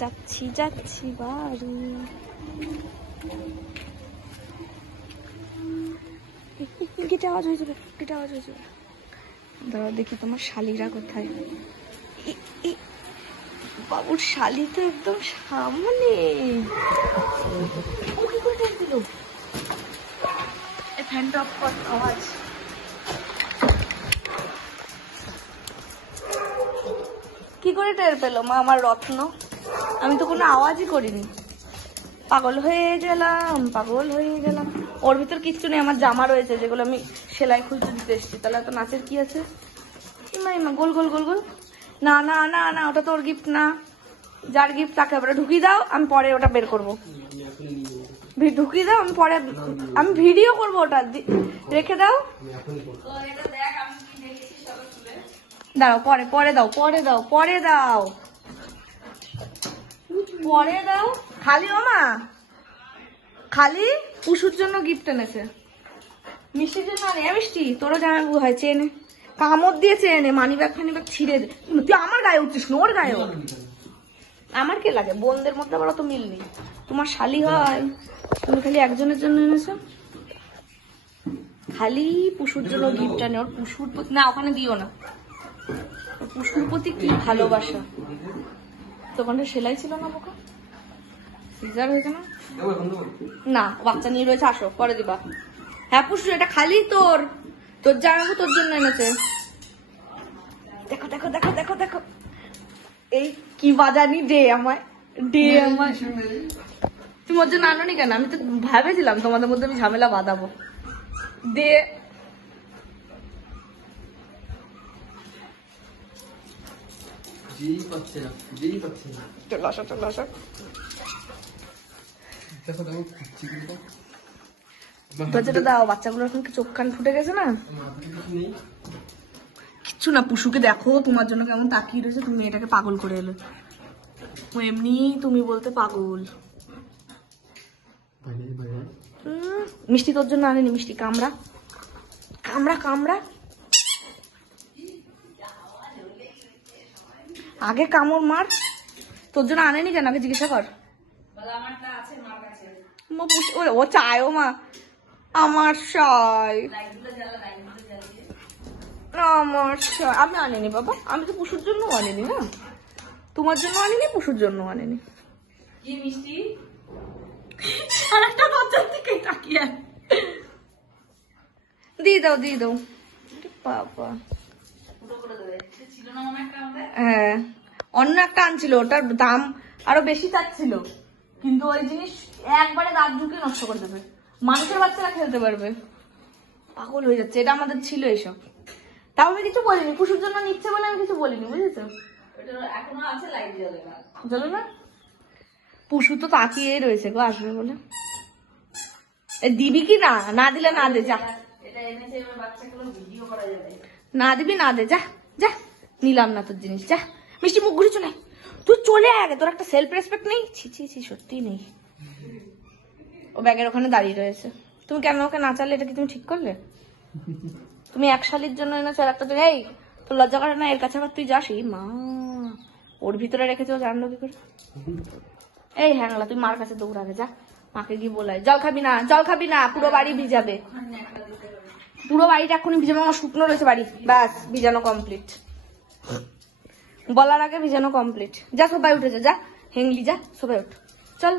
যাচ্ছি যাচ্ছি বাড়ি। গেটে আওয়াজ হয়েছিল, গেটে আওয়াজ হয়েছিল। দাঁড়াও দেখি তোমার শালিরা কোথায়। বাবুর শালি তো একদম সামনে। ও কি করে দিল? ফ্যানটা অফ কর, আওয়াজ। কি করে টের পেলো মা আমার রত্ন? আমি তো কোনো আওয়াজই করিনি। পাগল হয়ে গেলাম, পাগল হয়ে গেলাম। ওর ভিতর কিচ্ছু নেই, আমার জামা রয়েছে যেগুলো আমি সেলাই খুলতে দিতে এসেছি। তাহলে তো নাচের কি আছে? ইমা ইমা গোল গোল গোল গোল। না না না না, ওটা তো ওর গিফট না। যার গিফট তাকে ওটা ঢুকিয়ে দাও, আমি পরে ওটা বের করবো। ঢুকিয়ে দাও, আমি পরে আমি ভিডিও করবো, ওটা রেখে দাও। দাও পরে, পরে দাও, পরে দাও, পরে দাও, পরে দাও। খালি ও মা, খালি পুষুর জন্য গিফট এনেছে, মিষ্টির জন্য আনে। মিষ্টি তোরও জামাইবু হয়, চেনে কামড় দিয়ে চেনে, মানি ব্যাগ ফানি ব্যাগ ছিঁড়ে দে। তুই আমার গায়ে উঠছিস না, ওর গায়ে। আমার কে লাগে, বোনদের মধ্যে আবার অত মিল নেই। তোমার শালি হয়, তুমি খালি একজনের জন্য এনেছো। খালি পুষুর জন্য গিফট আনে। ওর পুষুর প্রতি না, ওখানে দিও না। পুষুর প্রতি কি ভালোবাসা। দোকানটা সেলাই ছিল না বোকা, সিজার হয়েছে না? না, বাচ্চা নিয়ে রয়েছে, আসো পরে দিবা। হ্যাঁ পুষু, এটা খালি তোর, তোর জামাইবু তোর জন্য এনেছে। দেখো দেখো দেখো দেখো দেখো, এই কি বাজানি ডে আমায়, ডে আমায়। তুমি ওর জন্য আনোনি কেন? আমি তো ভেবেছিলাম তোমাদের মধ্যে আমি ঝামেলা বাঁধাবো। দে চলো আসো, চলো আসো। দরজাটা দাও, বাচ্চাগুলো এখন চোখ কান ফুটে গেছে না? কিচ্ছু না, পুষুকে দেখো তোমার জন্য কেমন তাকিয়ে রয়েছে। তুমি এটাকে পাগল করে এলো। ও এমনি তুমি বলতে পাগল। মিষ্টি তোর জন্য আনেনি, মিষ্টি কামড়া কামড়া কামড়া। আগে কামড় মার। তোর জন্য আনেনি কেন আগে জিজ্ঞাসা কর। ও চায় ও মা, আমার চাই, আমার চাই। আমি আনিনি বাবা, আমি তো পুষুর জন্য আনিনি না, তোমার জন্য আনিনি, পুষুর জন্য আনিনি। কি মিষ্টি আর একটা বাচ্চার দিকে তাকিয়ে দিয়ে দাও, দিয়ে দাও বাবা। হ্যাঁ অন্য একটা আনছিল, ওটার দাম আরো বেশি চাচ্ছিল, কিন্তু ওই জিনিস একবারে দাঁত ঢুকে নষ্ট করে দেবে। মানুষের বাচ্চারা খেলতে পারবে, পাগল হয়ে যাচ্ছে। এটা আমাদের ছিল এইসব, তাও আমি কিছু বলিনি। পুষুর জন্য নিচ্ছে বলে আমি কিছু বলিনি, বুঝেছো? এখনো আছে, লাইট জ্বলে না, জ্বলে না। পুষু তো তাকিয়ে রয়েছে গো, আসবে বলে। দিবি কি না? না দিলে না দে, যা। না দিবি না দে, যা যা। নিলাম না তোর জিনিস, যা। মিষ্টি মুখ ঘুরে চলে, তুই চলে আগে। তোর একটা সেলফ রেসপেক্ট নেই? ছি ছি ছি, সত্যি নেই। ও ব্যাগের ওখানে দাঁড়িয়ে রয়েছে। তুমি কেন ওকে নাচালে? এটা কি তুমি ঠিক করলে? তুমি এক শালির জন্য এনেছো, আর একটা জন্য। এই তোর লজ্জা করে না? এর কাছে আবার তুই যাস? মা, ওর ভিতরে রেখেছে, ও জানলো কি করে? এই হ্যাংলা, তুই মার কাছে দৌড়াবে, যা। মাকে গিয়ে বলাই, জল খাবি না, জল খাবি না, পুরো বাড়ি ভিজাবে। পুরো বাড়িটা এখনই ভিজাবে। আমার শুকনো রয়েছে বাড়ি, ব্যাস ভিজানো কমপ্লিট। বলার আগে ভিজানো কমপ্লিট। যা সবাই উঠেছে, যা হেংলি, যা সবাই উঠ, চল।